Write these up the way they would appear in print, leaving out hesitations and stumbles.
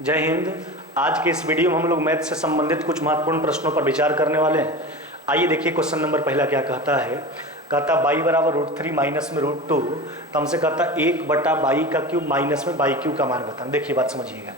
जय हिंद। आज के इस वीडियो में हम लोग मैथ से संबंधित कुछ महत्वपूर्ण प्रश्नों पर विचार करने वाले हैं। आइए देखिए क्वेश्चन नंबर पहला क्या कहता है। कहता बाई बराबर √3 माइनस में √2, तो हमसे कहता 1/22 का क्यूब माइनस में बाई क्यूब का मान बताना। देखिए बात समझिएगा,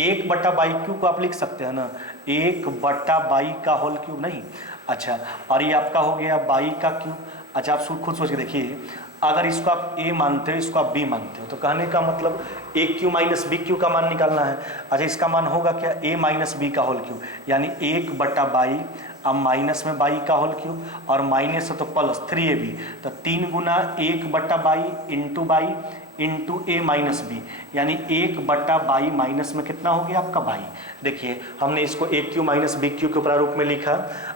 1/22 क्यूब को आप लिख सकते हैं ना, 1/22 का होल क्यूब नहीं। अच्छा, और ये आपका हो गया 22 का क्यूब। अच्छा, आप खुद सोच के देखिए, अगर इसको आप a मानते हो, इसको आप b मानते हो, तो कहने का मतलब a cube minus b cube का मान निकालना है। अच्छा, इसका मान होगा क्या, a माइनस बी का होल क्यूब, यानी 1/22, अब माइनस में 22 का होल क्यूब, और माइनस है तो प्लस 3ab, तो 3 गुना 1/22 into 22 into a minus b, यानी 1/22 माइनस में कितना हो गया आपका 22। देखिए हमने इसको a cube minus b cube के प्रारूप में लिखा।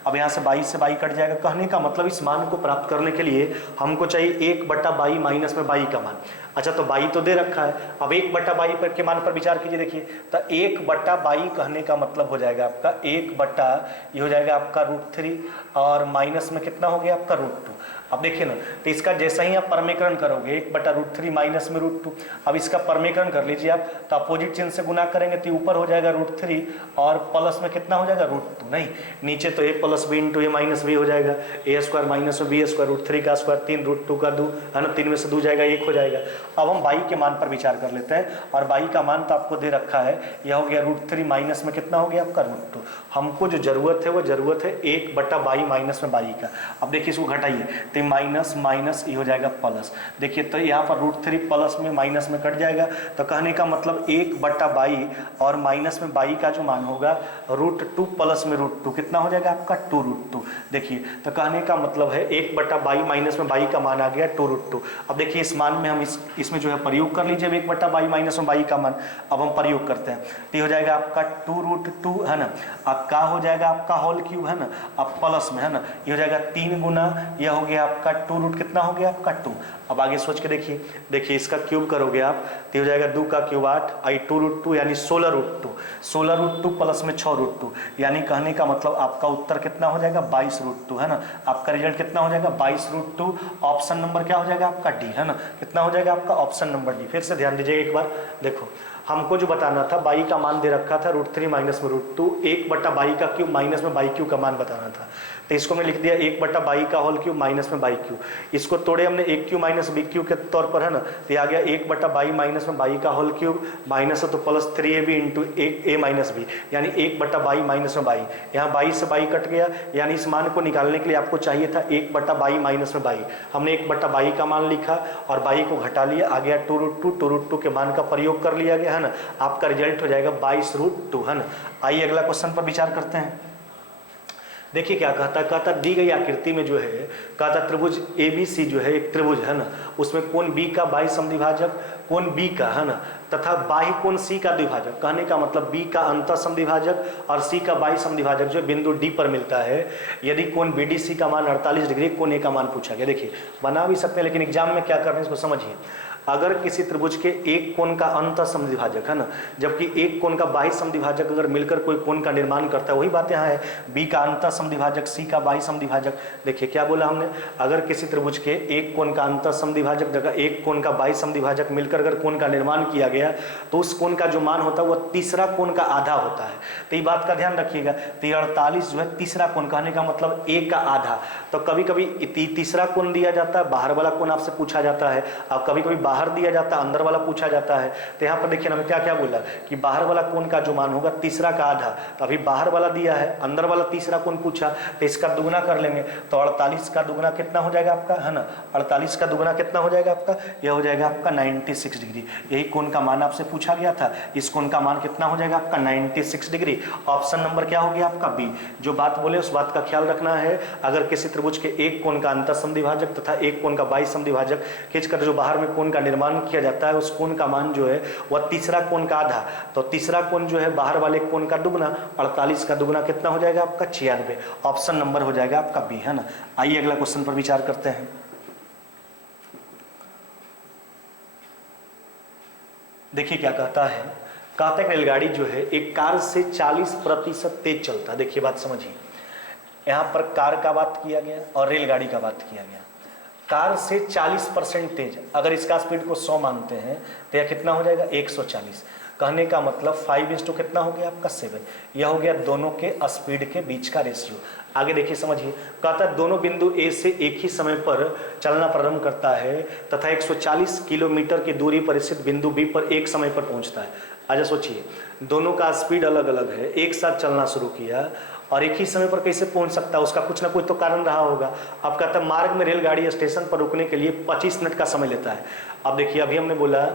अब यहाँ से 22 से 22 कट जाएगा। कहने का मतलब इस मान को प्राप्त करने के लिए हमको चाहिए 1/22 माइनस में 22 का मान। अच्छा, तो 22 तो दे रखा है, अब 1/22 पर के मान पर विचार कीजिए। देखिए तो 1/22 कहने का मतलब हो जाएगा आपका 1 ये हो जाएगा आपका √3, और माइनस में कितना हो गया आपका √2। अब देखिए ना, तो इसका जैसा ही आप परमीकरण करोगे 1/√3 माइनस में √2, अब इसका परमीकरण कर लीजिए आप, तो अपोजिट चिन्ह से गुना करेंगे तो ऊपर हो जाएगा √3 और प्लस में कितना हो जाएगा √2, नहीं नीचे तो a plus b into a minus b हो जाएगा, a² माइनस में b² √3 का स्क्वायर 3 √2 का 2 है ना, 3 में से 2 जाएगा 1 हो जाएगा। अब हम 22 के मान पर विचार कर लेते हैं, और 22 का मान तो आपको दे रखा है, यह हो गया √3 माइनस में कितना हो गया आपका √2। हमको जो जरूरत है वो जरूरत है 1/22 माइनस में 22 का। अब देखिए इसको घटाइए तो माइनस माइनस ये हो जाएगा प्लस। देखिए तो यहाँ पर √3 प्लस में माइनस में कट जाएगा, तो कहने का मतलब 1/22 और माइनस में 22 का जो मान होगा √2 प्लस में √2 कितना हो जाएगा आपका 2√2। देखिए तो कहने का मतलब है 1/22 माइनस में 22 का मान आ गया 2√2। अब देखिए इस मान में हम इसमें जो है प्रयोग कर लीजिए 1/22 माइनस में 22 का मान। अब हम प्रयोग करते हैं तो ये हो जाएगा आपका 2√2 है ना, अब का हो जाएगा आपका होल क्यूब है ना, अब प्लस में है ना, ये हो जाएगा 3 गुना, यह हो गया आपका 2 कितना हो गया आपका 2। अब आगे सोच के देखिए इसका क्यूब करोगे आप तो हो जाएगा 2 का क्यूब 8 आई 2√2 यानी 16√2, 16√2 प्लस में 6√2, यानी कहने का मतलब आपका उत्तर कितना हो जाएगा 22√2 है ना। आपका रिजल्ट कितना हो जाएगा 22√2। ऑप्शन नंबर क्या हो जाएगा आपका डी है ना, कितना हो जाएगा आपका ऑप्शन नंबर डी। फिर से ध्यान दीजिएगा एक बार, देखो हमको जो बताना था 22 का मान दे रखा था √3 माइनस में √2, 1/22 का क्यूब माइनस में 22 क्यूब का मान बताना था, तो इसको मैं लिख दिया 1/22 का होल क्यूब माइनस में 22 क्यूब। इसको तोड़े हमने a cube minus b cube के तौर पर है ना, तो आ गया 1/22 माइनस में 22 का होल क्यूब, माइनस है तो plus 3ab into a minus b, यानी 1/22 माइनस में 22। यहाँ 22 से 22 कट गया, यानी इस मान को निकालने के लिए आपको चाहिए था 1/22 माइनस में 22। हमने 1/22 का मान लिखा और 22 को घटा लिया, आ गया 2√2 के मान का प्रयोग कर लिया गया है ना। आपका रिजल्ट हो जाएगा 22√2 है ना। आइए अगला क्वेश्चन पर विचार करते हैं। देखिए क्या कहता दी गई आकृति में जो है कहता त्रिभुज ABC जो है एक त्रिभुज है ना, उसमें कोण B का बाह्य समद्विभाजक कोण B का है ना, तथा बाह्य कोण C का द्विभाजक। कहने का मतलब B का अंतः समद्विभाजक और C का बाह्य समद्विभाजक जो बिंदु D पर मिलता है, यदि कोण BDC का मान 48 डिग्री, कोण A का मान पूछा गया। देखिए बना भी सकते हैं, लेकिन एग्जाम में क्या कर रहे हैं इसको समझिए। अगर किसी त्रिभुज के एक कोण का अंतः समद्विभाजक है ना, जबकि एक कोण का बाह्य समद्विभाजक अगर मिलकर कोई कोण का निर्माण करता है, वही बात यहाँ है, B का अंतः समद्विभाजक C का बाह्य समद्विभाजक। देखिए क्या बोला हमने, अगर किसी त्रिभुज के एक कोण का अंतः समद्विभाजक जगह एक कोण का बाह्य समद्विभाजक मिलकर अगर कोण का निर्माण किया गया, तो उस कोण का जो मान होता है वह तीसरा कोण का आधा होता है। तो ये बात का ध्यान रखिएगा। तो 48 जो है तीसरा कोण, कहने का मतलब A का आधा। तो कभी कभी तीसरा कोण दिया जाता है, बाहर वाला कोण आपसे पूछा जाता है, और कभी कभी बाहर दिया जाता है, अंदर वाला पूछा जाता है। तो यहाँ पर देखिए ना, क्या क्या बोला कि बाहर वाला कोण का जो मान होगा तीसरा का आधा, तो अभी बाहर वाला दिया है, अंदर वाला तीसरा कोण पूछा, तो इसका दुगना कर लेंगे, तो 48 का दुगना कितना हो जाएगा आपका है ना, 48 का दुगना कितना हो जाएगा आपका, यह हो जाएगा आपका 96 डिग्री। यही कोण का मान आपसे पूछा गया था, इस कोण का मान कितना हो जाएगा आपका 96 डिग्री। ऑप्शन नंबर क्या हो गया आपका बी। जो बात बोले उस बात का ख्याल रखना है। अगर किसी त्रिभुज के एक कोण का अंतः समद्विभाजक तथा एक कोण का बाह्य समद्विभाजक खींचकर जो बाहर में कोण का निर्माण किया जाता है, उस कोण का मान जो है वह तीसरा कोण का आधा, तो तीसरा कोण जो है बाहर वाले कोण का दुगना, 48 का दुगना कितना हो जाएगा आपका 96। ऑप्शन नंबर हो जाएगा आपका बी है ना। आइए अगला क्वेश्चन पर विचार करते हैं। देखिए क्या कहता है, कहता है रेलगाड़ी जो है एक कार से 40% तेज चलता है। देखिए बात समझिए, यहाँ पर कार का बात किया गया और रेलगाड़ी का बात किया गया। कार से 40% तेज, अगर इसका स्पीड को 100 मानते हैं तो यह कितना हो जाएगा 140। कहने का मतलब 5:2 कितना हो गया आपका 7। यह हो गया दोनों के स्पीड के बीच का रेशियो। आगे देखिए समझिए, कहता है दोनों बिंदु ए से एक ही समय पर चलना प्रारंभ करता है तथा 140 किलोमीटर की दूरी पर स्थित बिंदु बी पर एक समय पर पहुंचता है। अच्छा सोचिए, दोनों का स्पीड अलग अलग है, एक साथ चलना शुरू किया और एक ही समय पर कैसे पहुंच सकता है, उसका कुछ ना कुछ तो कारण रहा होगा। अब कहता है मार्ग में रेलगाड़ी स्टेशन पर रुकने के लिए 25 मिनट का समय लेता है। अब देखिए, अभी हमने बोला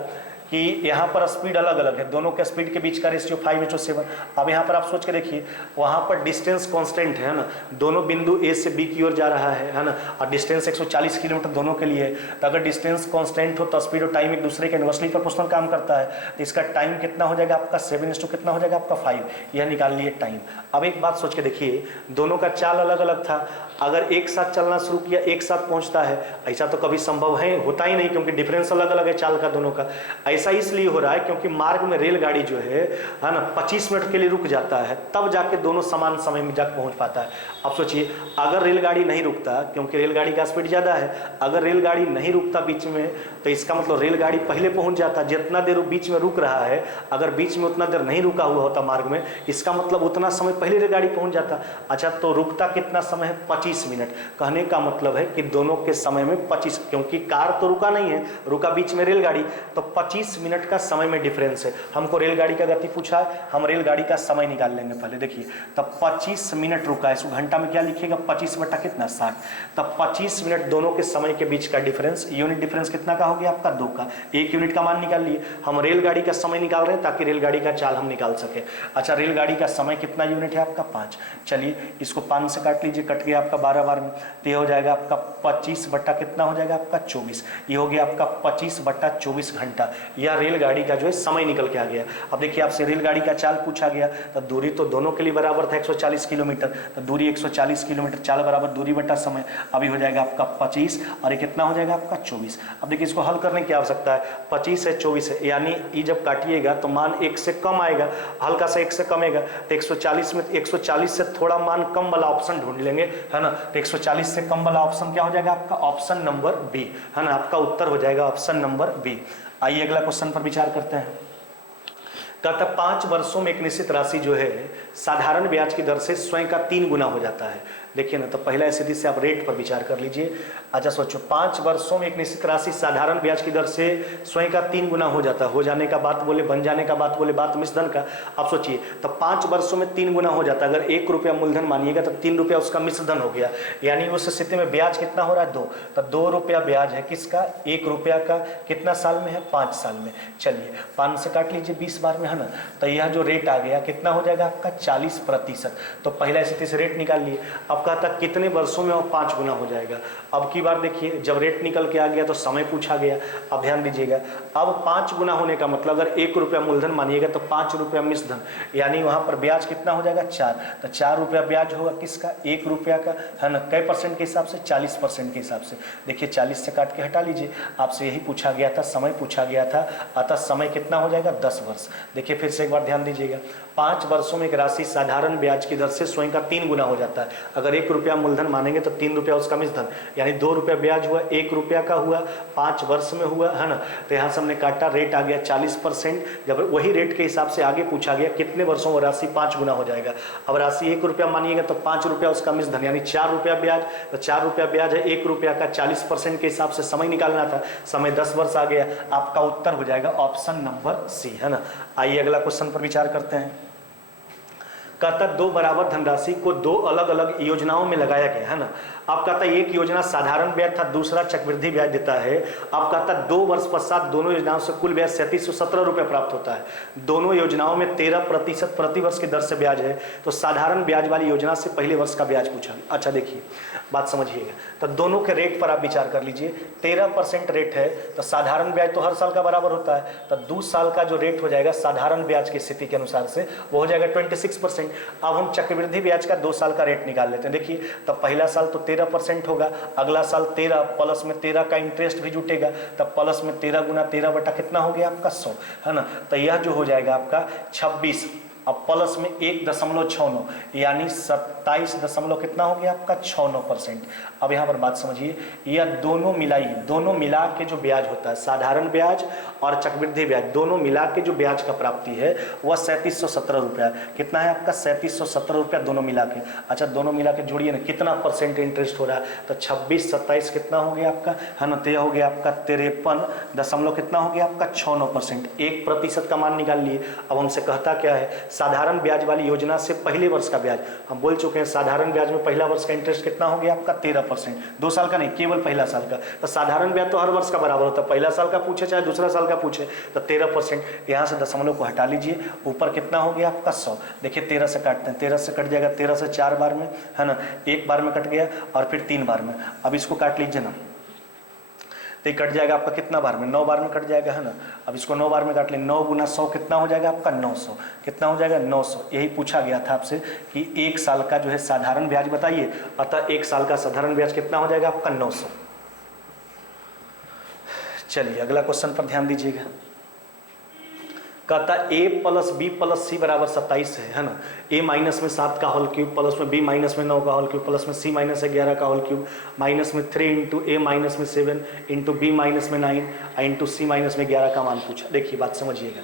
कि यहाँ पर स्पीड अलग अलग है, दोनों के स्पीड के बीच का रेशियो 5:7। अब यहाँ पर आप सोच के देखिए, वहाँ पर डिस्टेंस कांस्टेंट है ना, दोनों बिंदु ए से बी की ओर जा रहा है ना, और डिस्टेंस 140 किलोमीटर दोनों के लिए। तो अगर डिस्टेंस कांस्टेंट हो तो स्पीड और टाइम एक दूसरे के इन्वर्सली प्रोपोर्शनल काम करता है। तो इसका टाइम कितना हो जाएगा आपका 7:, कितना हो जाएगा आपका 5। यह निकाल लिए टाइम। अब एक बात सोच के देखिए, दोनों का चाल अलग अलग था, अगर एक साथ चलना शुरू किया एक साथ पहुंचता है, ऐसा तो कभी संभव है होता ही नहीं, क्योंकि डिफरेंस अलग अलग है चाल का दोनों का। ऐसा इसलिए हो रहा है क्योंकि मार्ग में रेलगाड़ी जो है ना 25 मिनट के लिए रुक जाता है, तब जाके दोनों समान समय में जाकर पहुंच पाता है। अब सोचिए, अगर रेलगाड़ी नहीं रुकता, क्योंकि रेलगाड़ी का स्पीड ज़्यादा है, अगर रेलगाड़ी नहीं रुकता बीच में, तो इसका मतलब रेलगाड़ी पहले पहुंच जाता। जितना देर बीच में रुक रहा है, अगर बीच में उतना देर नहीं रुका हुआ होता मार्ग में, इसका मतलब उतना समय पहले रेलगाड़ी पहुंच जाता। अच्छा, तो रुकता कितना समय है 25 मिनट। कहने का मतलब है कि दोनों के समय में 25, क्योंकि कार तो रुका नहीं है, रुका बीच में रेलगाड़ी, तो 25 मिनट का समय में डिफरेंस है। हमको रेलगाड़ी का गति पूछा है, हम रेलगाड़ी का समय निकाल लेंगे पहले। देखिए, तब 25 मिनट रुका है, इसको घंटा में क्या लिखिएगा 25 बटा कितना 60। तब 25 मिनट दोनों के समय के बीच का डिफरेंस, यूनिट डिफरेंस कितना का हो गया आपका 2 का। 1 यूनिट का मान निकाल लिए। हम रेलगाड़ी का समय निकाल रहे हैं ताकि रेलगाड़ी का चाल हम निकाल सके। अच्छा, रेलगाड़ी का समय कितना यूनिट है आपका 5। चलिए इसको 5 से काट लीजिए, कट गया आपका 12 बार में, तो ये हो जाएगा आपका 25 बटा कितना हो जाएगा आपका 24। ये हो गया आपका 25 बटा 24 घंटा। यह रेलगाड़ी का जो है समय निकल के आ गया। अब देखिए, आपसे रेलगाड़ी का चाल पूछा गया, तो दूरी तो दोनों के लिए बराबर था 140 किलोमीटर, तो दूरी 140 किलोमीटर, चाल बराबर दूरी बटा समय। अभी हो जाएगा आपका 25 और ये कितना हो जाएगा आपका 24। अब देखिए, इसको हल करने की आवश्यकता है। 25 है 24 है, यानी ये जब काटिएगा तो मान 1 से कम आएगा, हल्का सा 1 से कमेगा, तो 140 में 140 से थोड़ा मान कम वाला ऑप्शन ढूंढ लेंगे, है ना। तो 140 से कम वाला ऑप्शन क्या हो जाएगा आपका, ऑप्शन नंबर बी, है ना। आपका उत्तर हो जाएगा ऑप्शन नंबर बी। आइए अगला क्वेश्चन पर विचार करते हैं। कहता 5 वर्षों में एक निश्चित राशि जो है साधारण ब्याज की दर से स्वयं का 3 गुना हो जाता है। देखिए ना, तो पहला स्थिति से आप रेट पर विचार कर लीजिए। अच्छा सोचो, 5 वर्षों में एक निश्चित राशि साधारण ब्याज की दर से स्वयं का 3 गुना हो जाता है। हो जाने का बात बोले, बन जाने का बात बोले, बात मिश्रधन का। आप सोचिए, तो 5 वर्षों में 3 गुना हो जाता है। अगर 1 रुपया मूलधन मानिएगा तो 3 रुपया उसका मिश्रधन हो गया, यानी उस स्थिति में ब्याज कितना हो रहा है 2। तो 2 रुपया ब्याज है किसका, 1 रुपया का। कितना साल में है, 5 साल में। चलिए 5 से काट लीजिए 20 बार में, है ना। तो यह जो रेट आ गया कितना हो जाएगा आपका 40%। तो पहला स्थिति से रेट निकाल लिए। अब कहता कितने वर्षों में और 5 गुना हो जाएगा। अब की बार देखिए, जब रेट निकल के आ गया तो समय पूछा गया। अब ध्यान दीजिएगा, अब 5 गुना होने का मतलब अगर 1 रुपया मूलधन मानिएगा तो 5 रुपया मिश्रधन, यानी वहां पर ब्याज कितना हो जाएगा 4। तो 4 रुपया ब्याज होगा किसका, 1 रुपया का, है ना। कै परसेंट के हिसाब से, 40% के हिसाब से। देखिए 40 से काट के हटा लीजिए, आपसे यही पूछा गया था, समय पूछा गया था। अतः समय कितना हो जाएगा 10 वर्ष। देखिए फिर से एक बार ध्यान दीजिएगा, 5 वर्षों में एक राशि साधारण ब्याज की दर से स्वयं का 3 गुना हो जाता है। अगर 1 रुपया मूलधन मानेंगे तो 3 रुपया उसका मिश्रधन, यानी 2 रुपया ब्याज हुआ, 1 रुपया का हुआ, 5 वर्ष में हुआ, है ना। तो यहाँ से हमने काटा, रेट आ गया 40%। जब वही रेट के हिसाब से आगे पूछा गया कितने वर्षों में राशि 5 गुना हो जाएगा। अब राशि 1 रुपया मानिएगा तो 5 रुपया उसका मिश्रधन, यानी 4 रुपया ब्याज। तो 4 रुपया ब्याज है 1 रुपया का, 40% के हिसाब से समय निकालना था, समय 10 वर्ष आ गया। आपका उत्तर हो जाएगा ऑप्शन नंबर सी, है ना। आइए अगला क्वेश्चन पर विचार करते हैं। कहता 2 बराबर धनराशि को 2 अलग अलग योजनाओं में लगाया गया, है ना। अब कहता है एक योजना साधारण ब्याज था, दूसरा चक्रवृद्धि ब्याज देता है। अब कहता है 2 वर्ष पश्चात दोनों योजनाओं से कुल ब्याज 3717 रुपये प्राप्त होता है। दोनों योजनाओं में 13% प्रति वर्ष की दर से ब्याज है। तो साधारण ब्याज वाली योजना से पहले वर्ष का ब्याज पूछा। अच्छा देखिए बात समझिएगा, तो दोनों के रेट पर आप विचार कर लीजिए। 13% रेट है, तो साधारण ब्याज तो हर साल का बराबर होता है, तो 2 साल का जो रेट हो जाएगा साधारण ब्याज की स्थिति के अनुसार से वो हो जाएगा 26%। अब हम चक्रवृद्धि ब्याज का 2 साल का रेट निकाल लेते हैं। देखिए, तो पहला साल तो 13% होगा, अगला साल 13 प्लस में 13 का इंटरेस्ट भी जुटेगा, तब प्लस में 13 गुना 13 बटा कितना हो गया आपका 100, है ना। तो यह जो हो जाएगा आपका 26, अब प्लस में 1.69, यानी 27 दशमलव कितना हो गया आपका 69%। अब यहाँ पर बात समझिए, यह दोनों मिला के जो ब्याज होता है, साधारण ब्याज और चक्रवृद्धि ब्याज दोनों मिला के जो ब्याज का प्राप्ति है वह 3717 रुपया। कितना है आपका? 3717 रुपया दोनों मिला के। अच्छा दोनों मिला के जोड़िए ना, कितना परसेंट इंटरेस्ट हो रहा है? तो 26 27 कितना हो गया आपका, है ना, तो यह हो गया आपका 53 कितना हो गया आपका 69%। 1% का मान निकाल लिए। अब हमसे कहता क्या है, साधारण ब्याज वाली योजना से पहले वर्ष का ब्याज। हम बोल चुके हैं साधारण ब्याज में पहला वर्ष का इंटरेस्ट कितना हो गया आपका 13%। 2 साल का नहीं, केवल पहला साल का। तो साधारण ब्याज तो हर वर्ष का बराबर होता है, पहला साल का पूछे चाहे दूसरा साल का पूछे। तो 13%, यहाँ से दशमलव को हटा लीजिए, ऊपर कितना हो गया आपका 100। देखिए 13 से काटते हैं, 13 से कट जाएगा, 13 से 4 बार में, है ना, 1 बार में कट गया और फिर 3 बार में। अब इसको काट लीजिए ना, तो कट जाएगा आपका कितना बार में? 9 बार में कट जाएगा, है ना। अब इसको 9 बार में काट लें, 9 गुना 100 कितना हो जाएगा आपका 900। कितना हो जाएगा 900। यही पूछा गया था आपसे कि 1 साल का जो है साधारण ब्याज बताइए, अतः 1 साल का साधारण ब्याज कितना हो जाएगा आपका 900। चलिए अगला क्वेश्चन पर ध्यान दीजिएगा। कहता a + b + c = 27 है ना। a माइनस में 7 का होल क्यूब, प्लस में b माइनस में 9 का होल क्यूब, प्लस में c माइनस 11 का होल क्यूब, माइनस में 3 इंटू a माइनस में 7 इंटू b माइनस में 9 इंटू c माइनस में 11 का मान पूछा। देखिए बात समझिएगा।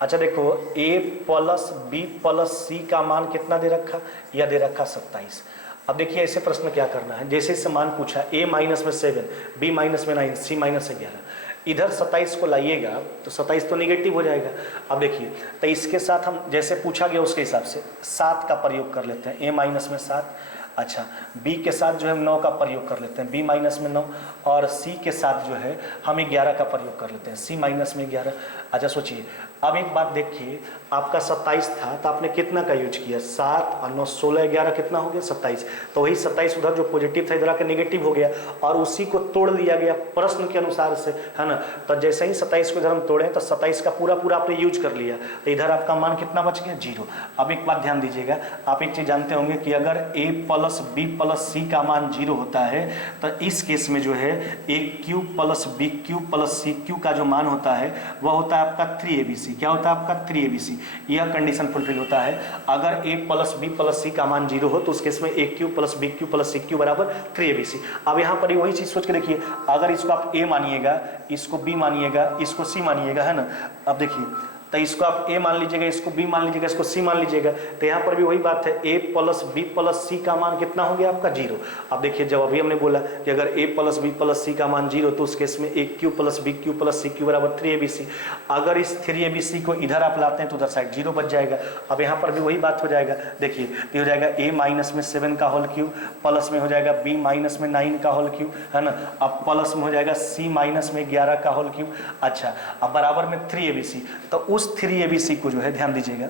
अच्छा देखो a + b + c का मान कितना दे रखा? यह दे रखा 27। अब देखिए ऐसे प्रश्न क्या करना है, जैसे इससे मान पूछा a माइनस में 7, b माइनस में 9, c माइनस 11, इधर 27 को लाइएगा तो 27 तो निगेटिव हो जाएगा। अब देखिए तो इसके साथ हम जैसे पूछा गया उसके हिसाब से 7 का प्रयोग कर लेते हैं, a माइनस में 7। अच्छा b के साथ जो है 9 का प्रयोग कर लेते हैं, b माइनस में 9, और c के साथ जो है हम 11 का प्रयोग कर लेते हैं, c माइनस में 11। अच्छा सोचिए, अब एक बात देखिए, आपका 27 था तो आपने कितना का यूज किया? 7 और 9 16 11 कितना हो गया 27। तो वही 27 उधर जो पॉजिटिव था इधर आकर नेगेटिव हो गया और उसी को तोड़ दिया गया प्रश्न के अनुसार से, है ना। तो जैसे ही 27 को इधर हम तोड़े तो 27 का पूरा आपने यूज कर लिया, तो इधर आपका मान कितना बच गया? 0। अब एक बात ध्यान दीजिएगा, आप एक चीज जानते होंगे कि अगर a + b + c का मान 0 होता है तो इस केस में जो है a³ + b³ + c³ का जो मान होता है वह होता है आपका 3abc। क्या होता है आपका? 3abc। यह कंडीशन फुलफिल होता है। अगर a + b + c का मान 0 हो तो उस केस में a³ + b³ + c³ बराबर 3abc। अब यहाँ पर वही चीज सोच के देखिए, अगर इसको आप a मानिएगा, इसको b मानिएगा, इसको c मानिएगा, है ना। अब देखिए तो इसको आप a मान लीजिएगा, इसको b मान लीजिएगा, इसको c मान लीजिएगा, तो यहाँ पर भी वही बात है, a + b + c का मान कितना हो गया आपका? 0। अब देखिए जब अभी हमने बोला कि अगर a + b + c का मान 0 तो उस केस में a³ + b³ + c³ बराबर 3abc। अगर इस 3abc को इधर आप लाते हैं तो उधर साइड 0 बच जाएगा। अब यहाँ पर भी वही बात हो जाएगा, देखिए तो हो जाएगा a माइनस में 7 का होल क्यूब, प्लस में हो जाएगा b माइनस में 9 का होल क्यूब, है ना। अब प्लस में हो जाएगा c माइनस में 11 का होल क्यूब। अच्छा अब बराबर में 3abc, तो उस 3abc को जो है ध्यान दीजिएगा।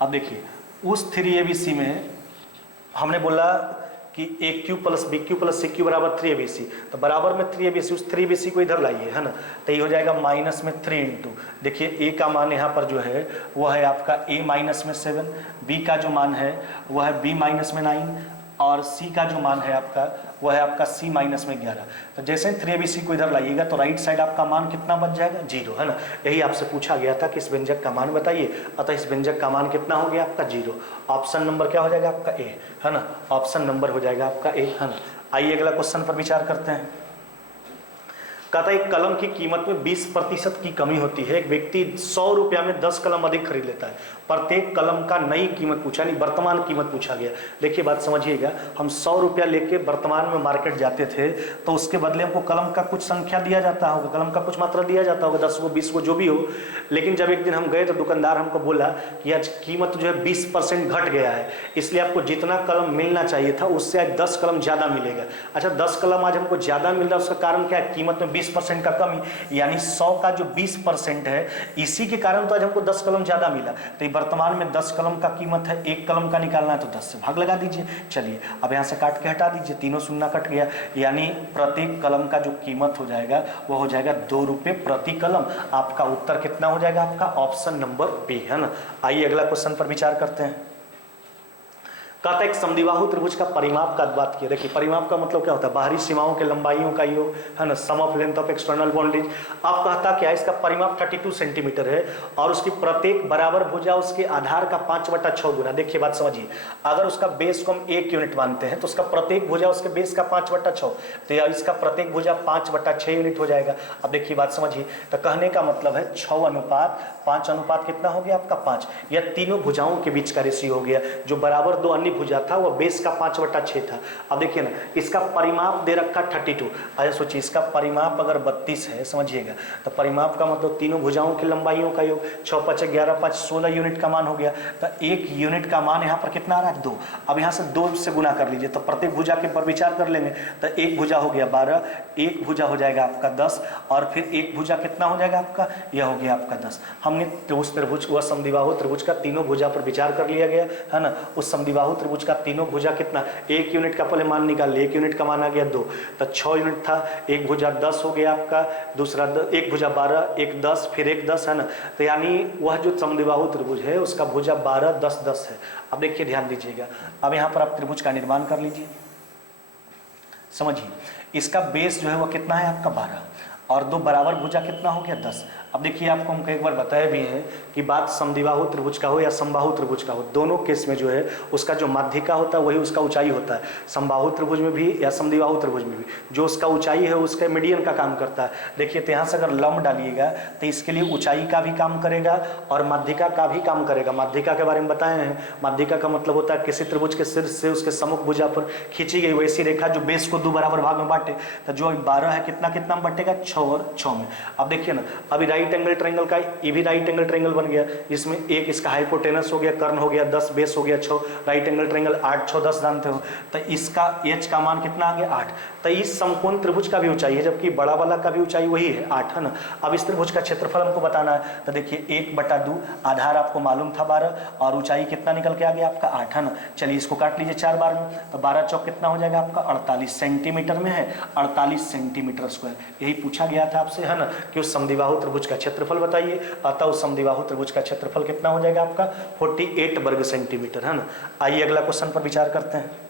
अब देखिए उस 3abc में हमने बोला कि a³ + b³ + c³ बराबर 3abc, तो बराबर में 3abc, उस 3abc को इधर लाइए, है ना। तो ये हो जाएगा माइनस में 3 इंटू, देखिए a का मान यहाँ पर जो है वह है आपका a माइनस में 7, b का जो मान है वह है b माइनस में 9 और c का जो मान है आपका वह है आपका c माइनस में 11। तो जैसे 3abc को इधर लाइएगा तो राइट साइड आपका मान कितना बच जाएगा? 0, है ना। यही आपसे पूछा गया था कि इस व्यंजक का मान बताइए, अतः इस व्यंजक का मान कितना हो गया आपका? 0। ऑप्शन नंबर क्या हो जाएगा आपका? A, है ना। ऑप्शन नंबर हो जाएगा आपका A, है ना। आइए अगला क्वेश्चन पर विचार करते हैं। कहता है एक कलम की कीमत में 20% की कमी होती है, एक व्यक्ति 100 रुपया में 10 कलम अधिक खरीद लेता है, प्रत्येक कलम का नई कीमत पूछा, नहीं वर्तमान कीमत पूछा गया। देखिए बात समझिएगा, हम 100 रुपया लेके वर्तमान में मार्केट जाते थे तो उसके बदले हमको कलम का कुछ संख्या दिया जाता होगा, कलम का कुछ मात्रा दिया जाता होगा, 10 को 20 को जो भी हो। लेकिन जब एक दिन हम गए तो दुकानदार हमको बोला कि आज कीमत जो है 20% घट गया है, इसलिए आपको जितना कलम मिलना चाहिए था उससे आज 10 कलम ज़्यादा मिलेगा। अच्छा 10 कलम आज हमको ज़्यादा मिल रहा है, उसका कारण क्या है? कीमत में 20% का कमी, यानी 100 का जो 20% है इसी के कारण तो आज हमको 10 कलम ज़्यादा मिला। तो वर्तमान में 10 कलम का कीमत है, एक कलम का निकालना है तो 10 से भाग लगा दीजिए। चलिए अब यहाँ से काट के हटा दीजिए, तीनों शून्य कट गया, यानी प्रत्येक कलम का जो कीमत हो जाएगा वो हो जाएगा 2 रुपये प्रति कलम। आपका उत्तर कितना हो जाएगा? आपका ऑप्शन नंबर बी, है ना। आइए अगला क्वेश्चन पर विचार करते हैं। कहता है एक समद्विबाहु त्रिभुज का परिमाप का बात किया। देखिए परिमाप का मतलब क्या होता है, बाहरी सीमाओं के लंबाइयों का योग, है ना, sum of length of external boundaries. अब कहता क्या है, इसका परिमाप 32 सेंटीमीटर है और उसकी प्रत्येक बराबर भुजा उसके आधार का 5/6 गुना। देखिए बात समझिए, अगर उसका बेस को हम 1 यूनिट मानते हैं तो उसका प्रत्येक भुजा उसके बेस का 5/6, तो इसका प्रत्येक भुजा 5/6 यूनिट हो जाएगा। अब देखिए बात समझिए, तो कहने का मतलब है 6:5 अनुपात कितना हो गया आपका 5, या तीनों भुजाओं के बीच का रेशियो हो गया। जो बराबर दो अन्य भुजा था वह बेस का 5/6 था। अब देखिए ना, इसका परिमाप दे रखा 32। अच्छा सोचिए, इसका परिमाप अगर 32 है, समझिएगा, तो परिमाप का मतलब तीनों भुजाओं की लंबाइयों का योग, 6 5 11 5 16 यूनिट का मान हो गया। तो 1 यूनिट का मान यहाँ पर कितना आ रहा है 2। अब यहाँ से 2 से गुना कर लीजिए, तो प्रत्येक भुजा के पर विचार कर लेंगे। तो एक भुजा हो गया 12, एक भुजा हो जाएगा आपका 10, और फिर एक भुजा कितना हो जाएगा आपका, यह हो गया आपका 10। हमने उस त्रिभुज व समद्विबाहु त्रिभुज का तीनों भुजा पर विचार कर लिया गया, है ना। उस समद्विबाहु त्रिभुज का तीनों भुजा कितना, 1 यूनिट का पहले मान निकाल लिए, 1 यूनिट का मान आ गया 2, तो 6 यूनिट था। एक भुजा 10 हो गया आपका, दूसरा एक भुजा 12, एक 10, फिर एक 10, है ना। तो यानी वह जो समद्विबाहु त्रिभुज है उसका भुजा 12 10 10 है। अब देखिए ध्यान दीजिएगा, अब यहाँ पर आप त्रिभुज का निर्माण कर लीजिए। समझिए, इसका बेस जो है वह कितना है आपका 12, और दो बराबर भुजा कितना हो गया 10। अब देखिए आपको हम कई बार बताए भी हैं कि बात समद्विबाहु त्रिभुज का हो या समबाहु त्रिभुज का हो, दोनों केस में जो है उसका जो माध्यिका होता है वही उसका ऊंचाई होता है। समबाहु त्रिभुज में भी या समद्विबाहु त्रिभुज में भी जो उसका ऊंचाई है उसके मीडियन का काम करता है। देखिए तो यहाँ से अगर लंब डालिएगा तो इसके लिए ऊंचाई का भी काम करेगा और माध्यिका का भी काम करेगा। माध्यिका के बारे में बताए हैं, माध्यिका का मतलब होता है किसी त्रिभुज के शीर्ष से उसके सम्मुख भुजा पर खींची गई वैसी रेखा जो बेस को 2 बराबर भाग में बांटे। तो जो 12 है कितना कितना में बटेगा, 6 और 6 में। अब देखिए ना, अभी राइट एंगल ट्रायंगल का ये भी राइट एंगल ट्रायंगल बन गया, इसमें एक इसका हाइपोटेनस हो गया, कर्ण हो गया 10, बेस हो गया 6, राइट एंगल ट्रायंगल 8 6 10 जानते हो। तो इसका h का मान कितना आ गया 8। तो इस समकोण त्रिभुज का भी ऊंचाई है, जबकि बड़ा वाला का भी ऊंचाई वही है 8, है ना। अब इस त्रिभुज का क्षेत्रफल हमको बताना है, तो देखिए 1/2, आधार आपको मालूम था 12 और ऊंचाई कितना निकल के आ गया आपका 8, है ना। चलिए इसको काट लीजिए 4 बार में, तो 12 चौक कितना हो जाएगा आपका 48 सेंटीमीटर में है, 48 सेंटीमीटर स्क्वायर। यही पूछा गया था आपसे, है ना, कि उस समद्विबाहु त्रिभुज का क्षेत्रफल बताइए। अतः उस समद्विबाहु त्रिभुज का क्षेत्रफल कितना हो जाएगा आपका 48 वर्ग सेंटीमीटर, है ना। आइए अगला क्वेश्चन पर विचार करते हैं।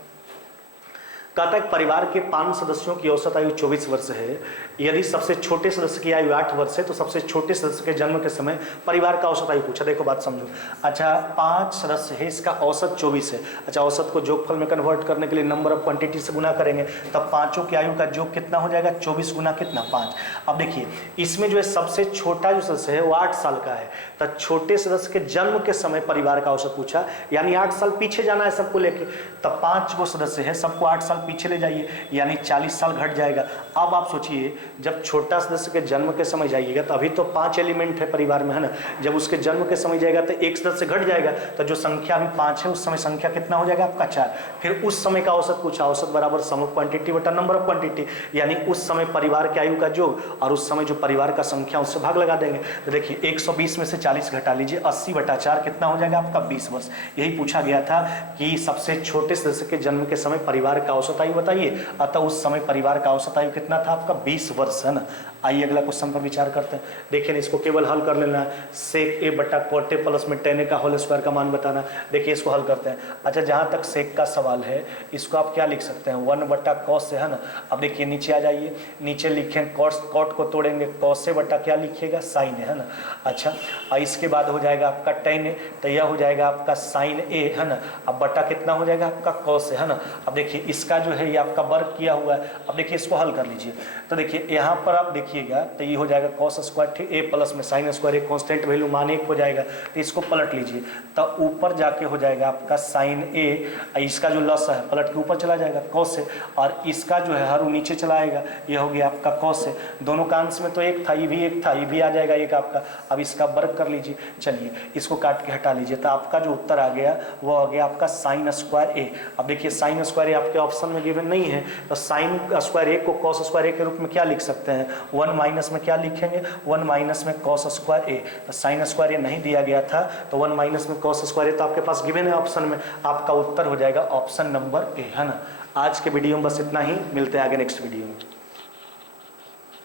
कहता है परिवार के 5 सदस्यों की औसत आयु 24 वर्ष है। यदि सबसे छोटे सदस्य की आयु 8 वर्ष है तो सबसे छोटे सदस्य के जन्म के समय परिवार का औसत आयु पूछा। देखो बात समझो, अच्छा 5 सदस्य है, इसका औसत 24 है। अच्छा औसत को जोगफल में कन्वर्ट करने के लिए नंबर ऑफ क्वांटिटी से गुना करेंगे, तब पांचों की आयु का योग कितना हो जाएगा 24 गुना कितना 5। अब देखिए इसमें जो है सबसे छोटा जो सदस्य है वो 8 साल का है, तो छोटे सदस्य के जन्म के समय परिवार का औसत पूछा, यानी 8 साल पीछे जाना है सबको लेके। तब 5 गो सदस्य है, सबको 8 साल पीछे ले जाइए, यानी 40 साल घट जाएगा। अब आप सोचिए जब छोटा सदस्य के जन्म के समय जाइएगा तो अभी तो 5 एलिमेंट है परिवार में, है ना। जब उसके जन्म के समय जाएगा तो एक सदस्य घट जाएगा, तो जो संख्या अभी 5 है उस समय संख्या कितना हो जाएगा आपका 4। फिर उस समय का औसत पूछा, औसत बराबर सम ऑफ क्वांटिटी बटा नंबर ऑफ क्वांटिटी, यानी उस समय परिवार की आयु का योग और उस समय जो परिवार का संख्या उससे भाग लगा देंगे। तो देखिए 120 में से 40 घटा लीजिए, 80/4 कितना हो जाएगा आपका 20 वर्ष। यही पूछा गया था कि सबसे छोटे सदस्य के जन्म के समय परिवार का औसत आयु बताइए, अतः उस समय परिवार का औसत आयु कितना था आपका 20 वर्ष, है ना। आइए अगला क्वेश्चन पर विचार करते हैं। देखिए इसको केवल हल कर लेना है, सेक ए बटा कोट ए प्लस में tan a का होल स्क्वायर का मान बताना। देखिए इसको हल करते हैं। अच्छा जहाँ तक सेक का सवाल है इसको आप क्या लिख सकते हैं 1/cos से, है ना। अब देखिए नीचे आ जाइए, नीचे लिखें कॉट को तोड़ेंगे, cos से बटा क्या लिखिएगा sin है ना। अच्छा और इसके बाद हो जाएगा आपका tan a, तो यह हो जाएगा आपका sin a, है ना। अब बटा कितना हो जाएगा आपका cos है ना। अब देखिए इसका जो है ये आपका वर्ग किया हुआ है। अब देखिए इसको हल कर लीजिए, तो देखिए यहाँ पर आप देखिएगा तो ये हो जाएगा cos स्क्वायर a प्लस में sin स्क्वायर, एक कांस्टेंट वैल्यू मान 1 हो जाएगा, तो इसको पलट लीजिए तो ऊपर जाके हो जाएगा आपका sin a, इसका जो लस है पलट के ऊपर चला जाएगा cos से, और इसका जो है हर नीचे चला आएगा, ये हो गया आपका cos से। दोनों का अंश में तो एक था, ये भी एक था, ये भी आ जाएगा एक आपका। अब इसका वर्ग कर लीजिए, चलिए इसको काट के हटा लीजिए, तो आपका जो उत्तर आ गया वो आ गया आपका sin स्क्वायर a। अब देखिए sin स्क्वायर a आपके ऑप्शन में गिवन नहीं है, तो sin स्क्वायर a को cos स्क्वायर a के रूप में क्या लिख सकते हैं, 1 माइनस में क्या लिखेंगे 1 माइनस में cos स्क्वायर a। तो sin स्क्वायर a नहीं दिया गया था तो 1 माइनस में cos स्क्वायर a तो आपके पास गिवन है ऑप्शन में, आपका उत्तर हो जाएगा ऑप्शन नंबर ए, है ना। आज के वीडियो में बस इतना ही, मिलते हैं आगे नेक्स्ट वीडियो में।